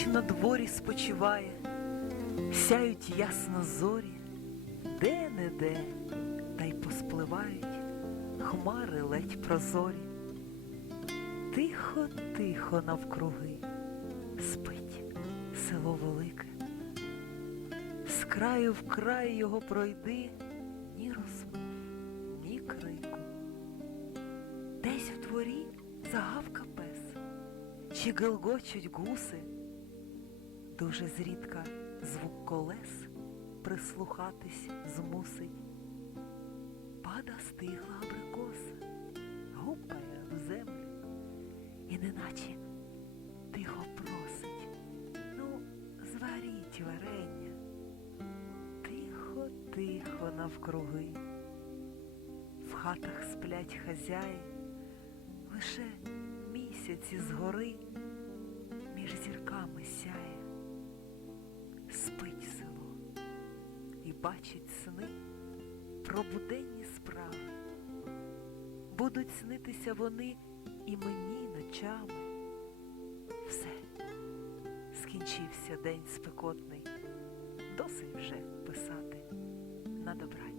Ніч на дворі спочиває, сяють ясно зорі, де-не-де, та й поспливають хмари ледь прозорі. Тихо, тихо навкруги спить село велике. З краю в край його пройди, ні розмов, ні крику. Десь в дворі загавка пес, чи гелгочуть гуси. Дуже зрідка звук колес прислухатись змусить. Пада стигла абрикоса, гупає в землю, і неначе тихо просить. Ну, зваріть варення. Тихо, тихо навкруги. В хатах сплять хазяї, лише місяці згори між зірками сяє. Бачить сни про буденні справи. Будуть снитися вони і мені ночами. Все, скінчився день спекотний. Досить вже писати на добраніч.